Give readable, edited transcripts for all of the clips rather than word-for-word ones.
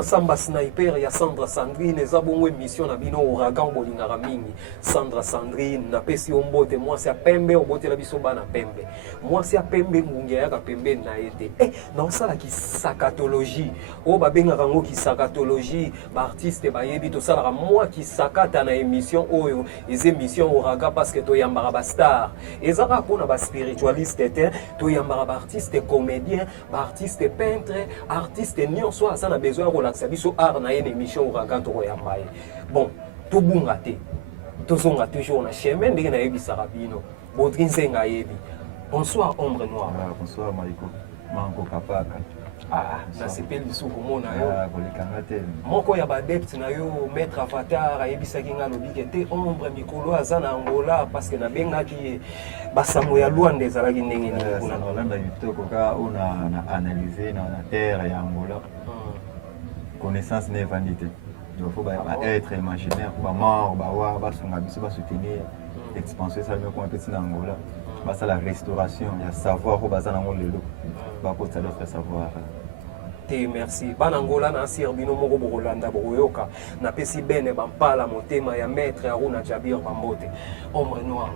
Masamba Sniper ya Sandra Sandrine eza bongo émission na bino Ouragan bolingaka mingi. Sandra Sandrine na pesi ombote mwasi ya pembe obote la biso bana pembe. Mwasi ya pembe ngungi ya pembe na ete. Na osala ki sakatologie. O babengaka ngo ki sakatologie, ba artiste bayebi to sala moi ki sakata na émission oyo, les émissions Ouragan parce que to yambaka ba star. Ezaka pona ba spiritualiste te, to yambaka ba artiste comédien, ba artiste peintre, artiste nyonso asa na besoin de relaxer biso art na une émission Ouragan to yamba. Bon, to bunga te. To zonga toujours na chemin ndenge na yebisaka bino. Bodri Nzenga yebi. Bonsoir Ombre Noire. Bonsoir Mariko. Manko Kapaka. Na sepeli lisuku mona yo. Kolikanga te. Moko ya badepte na yo maître Avatar ayebisaki nga lobike te Ombre mikolo aza na Angola parce que na bengaki basango ya Luanda ezalaki ndenge nini kuna na Holanda kitoko ka ona na analyser na terre ya Angola. Connaissance n'est vanité. Il faut être imaginaire, mort, soutenir l'expansion ça me compétit en Angola. C'est la restauration, il y a savoir au bazar en Angola. Ça doit faire savoir. Merci. Ban Angola na sirbino moko bokolanda bokoyoka na pesi bene bampala motema ya maître Aruna Jabir Bambote. Ombre Noire.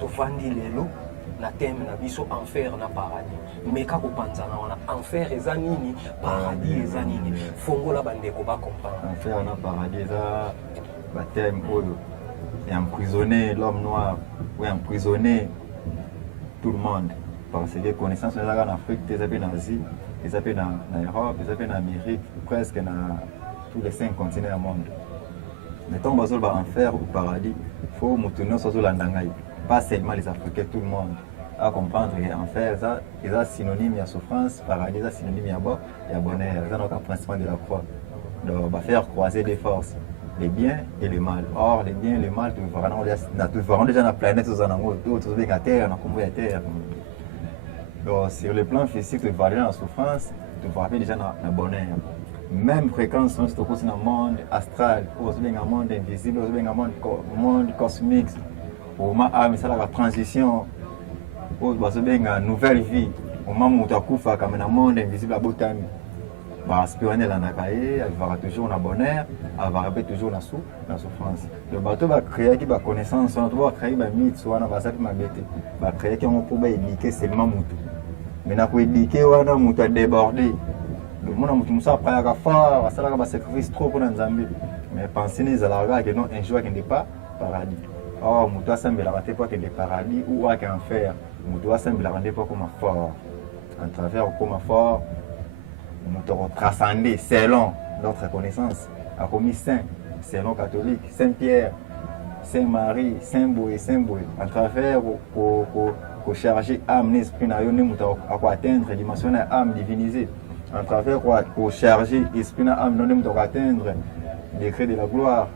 Tofandi lelo na thème na biso enfer na paradis. Meka kopanzana wana enfer eza nini, paradis eza nini. Fongola bandeko ba comprendre. Enfer na paradis eza ba thème oyo et emprisonner l'homme noir ou emprisonner tout le monde parce que connaissance là en Afrique, des appels en Asie, des appels en Europe, des appels en Amérique, presque dans tous les 5 continents du monde. Mettons basol ba enfer ou paradis, faut moutonner sur l'andangai, pas seulement les Africains, tout le monde. À comprendre que enfer c'est synonyme de souffrance, paradis c'est synonyme de bonheur, c'est notre principe de la croix. Donc on va faire croiser des forces, les biens et le mal. Or les biens et le mal, tu verras déjà la planète aux alentours, tu verras la terre, la terre. Donc sur le plan physique, tu verras la souffrance, tu verras déjà le bonheur. Même fréquence, c'est dans le monde astral, dans le monde invisible, dans le monde cosmique. Au moment où il y a la transition, il y a une nouvelle vie. Au moment où tu as coupé dans le monde invisible, il va aspirer à la nakaye, il va toujours le bonheur, il va toujours la souffrance. Le bateau va créer une connaissance, il va créer un mythe, il va créer un peu d'éduquer seulement Moutou. Mais il faut éduquer, il faut déborder. Le monde a pris un fort, il a sacrifice trop pour les Zambie. Mais pensez que non, un jour qui n'est pas paradis. Or, Moutou a semblé la rater pour qu'il y ait paradis ou un enfer. Moutou a semblé la rater pour comme fort. En travers comme fort, nous avons transcendé selon notre connaissance. A commis saint, selon catholique, Saint-Pierre, Saint-Marie, Saint-Boué, Saint-Boué. En travers, pour charger âme, esprit, nous avons atteindre la dimension de l'âme divinisée. En travers, pour charger l'esprit, nous avons atteindre le décret de la gloire.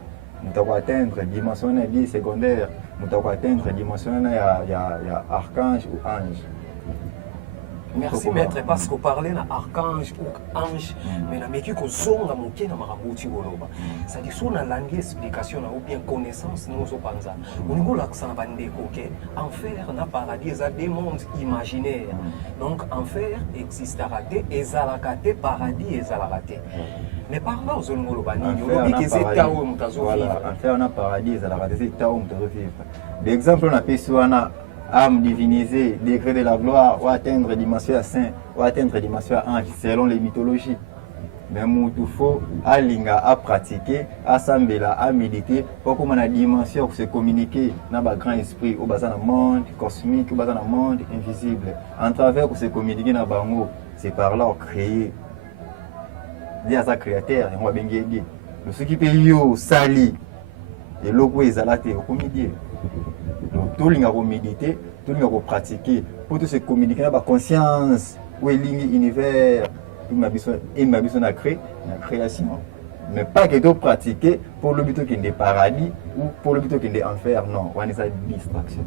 Nous avons atteindre la dimension de la vie secondaire. Nous avons atteindre la dimension de l'archange ou ange. Merci maître parce que parler na archange ou ange mais na meki ko zonga moké na marabuti goloba ça dit sur na langue explication ou bien connaissance nous so panza au niveau la sana bande koké enfer na paradis ça des mondes imaginaires donc enfer existera te ezalaka te paradis ezalaka te mais par là aux ngoloba nini on dit que c'est tao mutazo vivre enfer na paradis ezalaka te c'est tao mutazo vivre l'exemple on appelle ça âme divinisée, décret de la gloire, ou atteindre la dimension à saint, ou atteindre la dimension à ange, selon les mythologies. Mais il faut à pratiquer, à s'embêler, à méditer, pour qu'on ait la dimension pour se communiquer dans le grand esprit, au bas dans le monde cosmique, au bas dans le monde invisible. En travers pour se communiquer dans le bango, c'est par là créer. Dire à sa créateur, on va bien guider. Ce qui peut y sali, et l'eau est à la terre, au comédien. Donc, tout le monde méditer, tout le monde pratiquer pour se communiquer dans la conscience, où est l'univers, tout m'a besoin de créer la création. Mais pas que de pratiquer pour le but qu'il y ait paradis ou pour le but qu'il y ait enfer, non, on est ça distraction.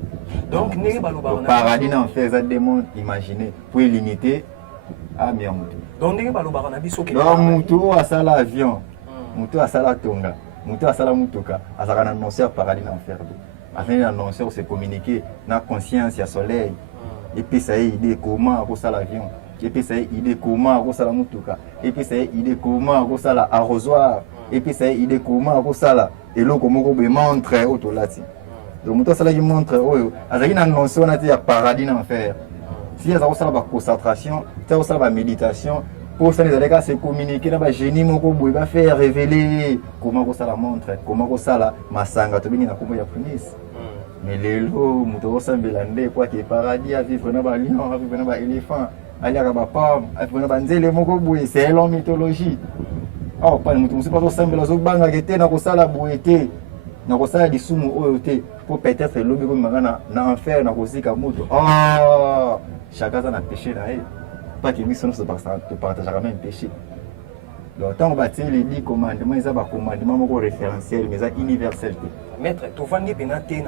Donc, le paradis et enfer, c'est des mondes imaginés pour limiter à Miamoutou. Donc, Moutou a ça l'avion, Moutou a ça la tonga, Moutou a ça la moutouka, a ça annoncé paradis et enfer. Afin d'annoncer, se communiquer dans la conscience, il y a le soleil. Et puis ça y est, idée comment pour ça l'avion. et puis ça idée comment ko sala mutuka et puis ça idée comment ko sala arrosoir et puis ça idée comment ko sala eloko moko be montre autolati donc muto sala qui montre oyo azaki na notion na ya paradis na enfer si ça ko sala ba concentration ça ko sala ba méditation pour ça les allez se communiquer na ba génie moko boye ba faire révéler comment ko sala montre comment ko sala masanga to bingi na kombo ya prémisse. Mais les lots, nous sommes bellandés, quoi que paradis, à vivre dans les lions, à vivre dans les éléphants, à vivre dans les pommes, à vivre dans les mokoboué, c'est une longue mythologie. Oh, pas nous sommes pas ensemble, nous sommes banga gete, nous sommes la bouété, nous sommes des soumous oyoté, pour peut-être l'objet comme magana, dans l'enfer, nous sommes comme moto. Oh, chacun a péché là, pas que nous sommes partagés le même péché. Donc, tant qu'on bâtit les 10 commandements, ils ont des commandements référentiels, mais ils sont universels. Maître, tu vas dire que tu as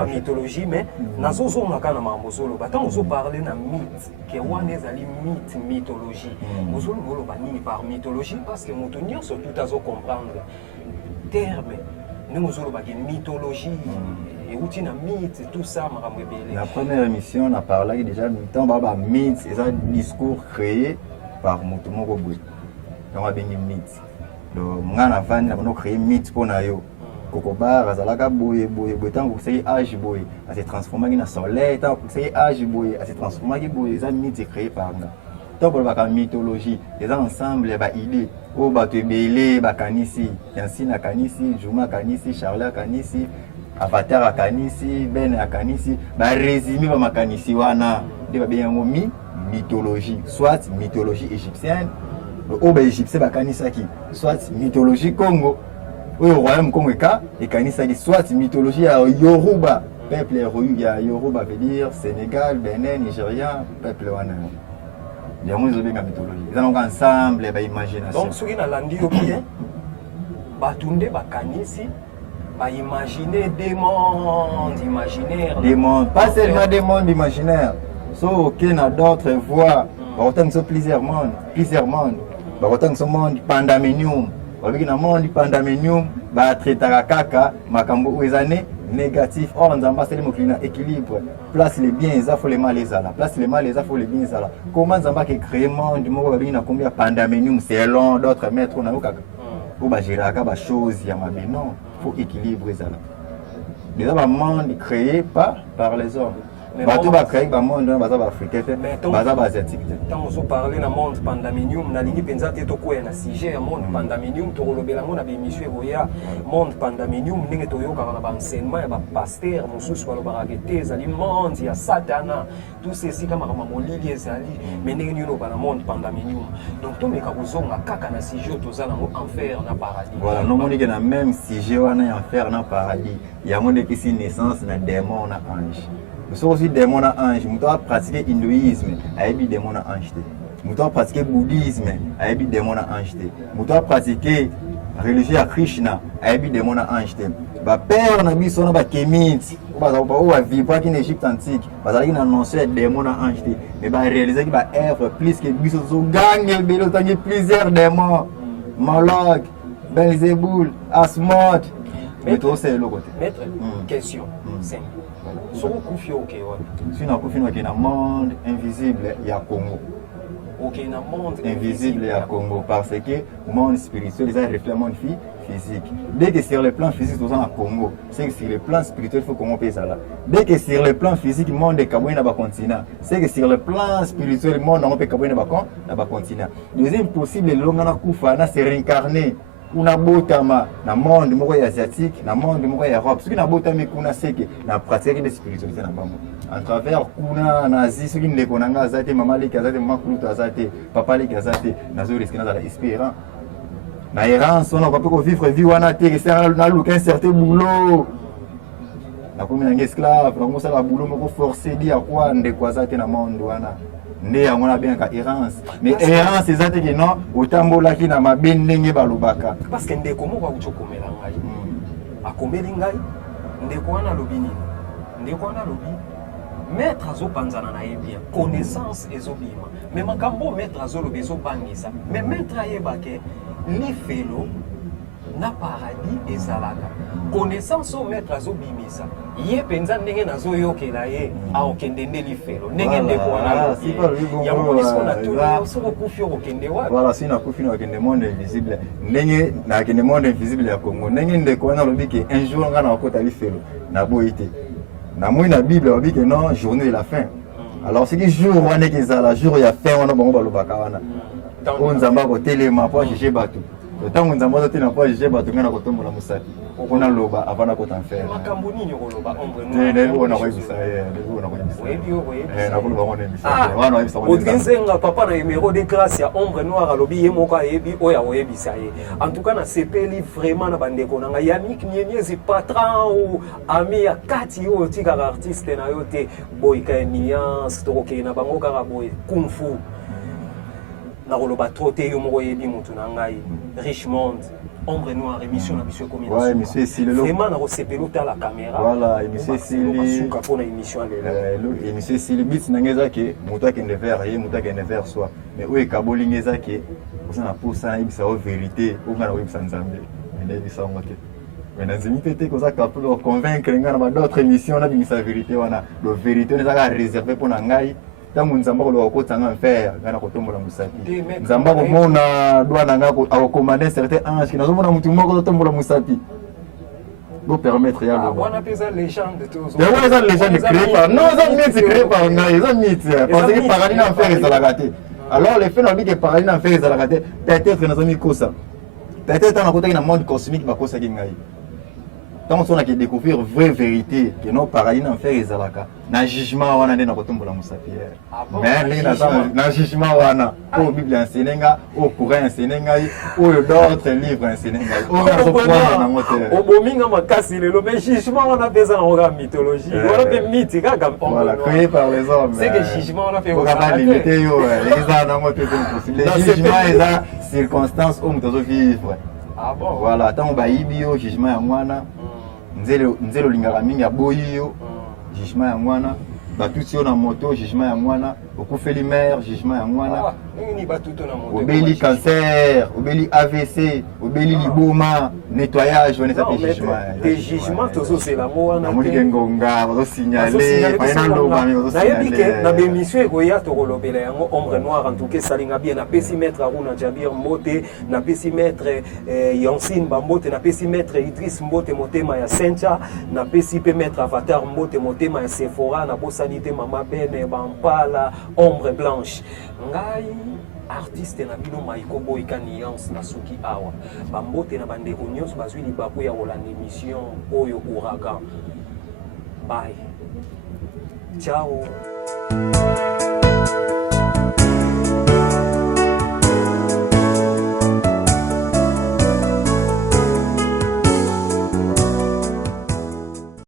un mythologie, mais tu as parlé de mythe, que tu mythologie. Vous avez par mythologie parce que nous devons surtout comprendre terme. Nous avons mythologie, et où tu as mythe, tout ça. La première émission, on a parlé déjà de mythe, c'est un discours créé par Motomo Roboui. Donc, on a bien un mythe. Donc, on a créé un mythe pour nous. Kokobar, Azalaka Boye, tant que c'est âge Boye, à se transformer en soleil, tant que c'est âge Boye, à se transformer en Boye, c'est un mythe créé par nous. Tant que la mythologie, les ensembles, les idées, au bateau Bélé, Kanisi, Yansina Kanisi, Juma Kanisi, Charles Kanisi, Avatar Kanisi, Ben Kanisi, résumé par Kanisi, Wana, bien mythologie, soit mythologie égyptienne, ou égyptien Kanisaki, soit mythologie Congo, ou royaume Congo et Kanisaki, soit mythologie Yoruba, peuple Yoruba veut dire Sénégal, Bénin, Nigeria, peuple Wana. Il y a une mythologie. Ils ont ensemble et imagination. Donc, ce qui est landi bien, Batunde Bakanisi, imaginer des mondes imaginaires. Des mondes, pas seulement des mondes imaginaires. Sauf qu'il y a d'autres voies. Autant que plusieurs mondes. Autant que ce monde pandamenium. Il y a un monde pandamenium, traiter makambo ouezane négatif. Or, nous avons passé l'équilibre. Place les biens, il faut les mal les ala. Place les mal, il faut les biens ala. Comment nous avons créé un monde, combien pandamenium, c'est long, d'autres maîtres, on a ou gérer la chose, il y a non, il faut équilibrer ça. Déjà, un monde créé par les hommes. Bateau va créer un monde dans le africain, bazar asiatique. Quand on parle de monde pandaminium, na lingi penza te to ko na sujet monde pandaminium to lobela ngo na be émission boya monde pandaminium ndenge to yoka na ba enseignement ya ba pasteur mosusu ba lobakete zali monde ya satana tout ceci kama molili ezali mais ndenge nyo ba na monde pandaminium donc to meka kozonga kaka na sujet to zala mo enfer na paradis. Voilà, non moni que na même sujet wana enfer na paradis, ya monde qui si naissance na démon na ange. Nous sommes aussi démons à ange. Nous devons pratiquer l'hindouisme, avec démons à ange. Nous devons pratiquer le bouddhisme, avec démons à ange. Nous devons pratiquer la religion à Krishna, avec démons à ange. Le père n'a pas son kémite, ou à vivre en Égypte antique, parce qu'il a annoncé des démons à ange. Mais il a réalisé qu'il va être plus que plusieurs démons. Moloch, Belzéboul, Asmod. Mais tout c'est le côté. Maître, question simple. Si on a un monde invisible, il y a Congo. Un monde invisible, il y a Congo. Parce que le monde spirituel, il reflète le monde physique. Dès que sur le plan physique, nous sommes à Congo. C'est que sur le plan spirituel, il faut qu'on paye ça là. Dès que sur le plan physique, le monde est Kaboué dans le continent. C'est que sur le plan spirituel, le monde est Kaboué dans le continent. Deuxième possible, le long c'est réincarné. Kuna botama na monde moko asiatique na monde moko Europe ce qui na botami kuna seke na pratique de spiritualité na bango à travers kuna nazi ce qui ndeko nanga azate mama leki azate mama kuluto azate papa leki azate nazo risque na la espérant na errance on va pas vivre vie wana te c'est na luka un certain boulot na comme un esclave na commencer la boulot moko forcer dire quoi ndeko azate na monde wana ne yango na bien ka errance mais errance ezate que non otambola ki na mabe ndenge balobaka parce que ndeko moko akuchokomela ngai akomeli ngai ndeko wana lobi nini ndeko wana lobi maître azopanzana na ye bien connaissance ezobima mais makambo maître azolobi ezobangisa mais maître ayebake lifelo na paradis ezalaka connaissance au maître azobimisa ye penza ndenge nazoyokela ye aokende nde lifelo ndenge ndeko wana ya monisiko na tolo soko kufi okende wapi voilà si na kufi na kende monde invisible ndenge na kende monde invisible ya Congo ndenge ndeko wana lobi ke un jour ngana okota lifelo na boité na moi na Bible lobi ke non journée de la fin alors c'est que jour wana kezala jour ya fin wana bango balobaka wana on nzamba ko telema po juger bato tant nzamba ko telema po juger bato ngana ko tombola musati okona loba avana ko t'enfer makambo nini ko loba ombre no ne ona ko bisa ye ne ona ko bisa webi na ko loba ngone bisa wana bisa odrinzenga papa na numéro de grâce ya ombre noir alobi ye moko ayebi oya oyebisa ye en tout cas na sepeli vraiment na bandeko nanga Yannick Nieniezi patron ou ami ya kati yo tika artiste na yo te boyka nuance to ke na bango kaka boy kung fu na koloba troté yo moko yebi mutu na ngai Richmond ombre noir émission na biso combien ouais monsieur Silelo vraiment na resepelo ta la caméra voilà monsieur Sileli suka pona émission le monsieur Sileli bit nangeza ke mutu akende vers ye mutu akende vers soi mais oye kabolingeza ke osana posa ibisa o vérité o ngana ibisa nzambe ene ibisa ngote mais na zimi tete ko za capable convaincre ngana ba d'autres émissions na bimisa vérité wana le vérité ne za réserver pour na ngai tangu nzamba ko kotanga faire ngana ko tombola musati nzamba ko mona doana ngako akommander certains anges qui nazomona mutu moko tombola musati pour permettre ya lo wana pesa légende tous mais ouais ça légende créé par non ça mythe créé par ngai ça mythe parce que paradis na faire ça la gâté alors les faits n'ont dit que paradis na faire ça la gâté peut-être na zomi kosa peut-être na kotaki na monde cosmique ba kosa ki ngai tant on a découvrir vraie vérité que non paradis na faire ezalaka na jugement wana nde na kotombola musapi mais na jugement wana o Bible enseigna o Coran enseigna o d'autres livres enseigna o na sokwana na moteur o bominga makasi lelo mais jugement wana pesa na mythologie wala pe mythe kaka voilà créé par les hommes c'est que jugement wana pe o ka limiter yo les na moteur possible les jugements et la circonstances o mutazo vivre bon voilà tant ba ibio jugement ya mwana nzelo lingaka mingi aboyi yo jugement ya mwana batuti yo na moto jugement ya mwana okufeli mère jugement ya mwana obeli cancer obeli AVC obeli liboma nettoyage wana ça jugement des jugements tozo c'est la mwana na moni ngonga bazo signaler paina loba mi bazo signaler na bémission ekoya to kolobela yango ombre noir en tout cas salinga bien na pesi maître Aruna Jabir Mbote na pesi maître Yansine Bambote na pesi maître Idriss Mbote motema ya Sencha na pesi pe maître Avatar Mbote motema ya Sephora na bosanité mama bene bampala ombre blanche ngai artiste na bino maiko boyka nuance na suki awa bambote na bandeko nyonso bazwi libaku ya kolanda émission oyo Ouragan bye ciao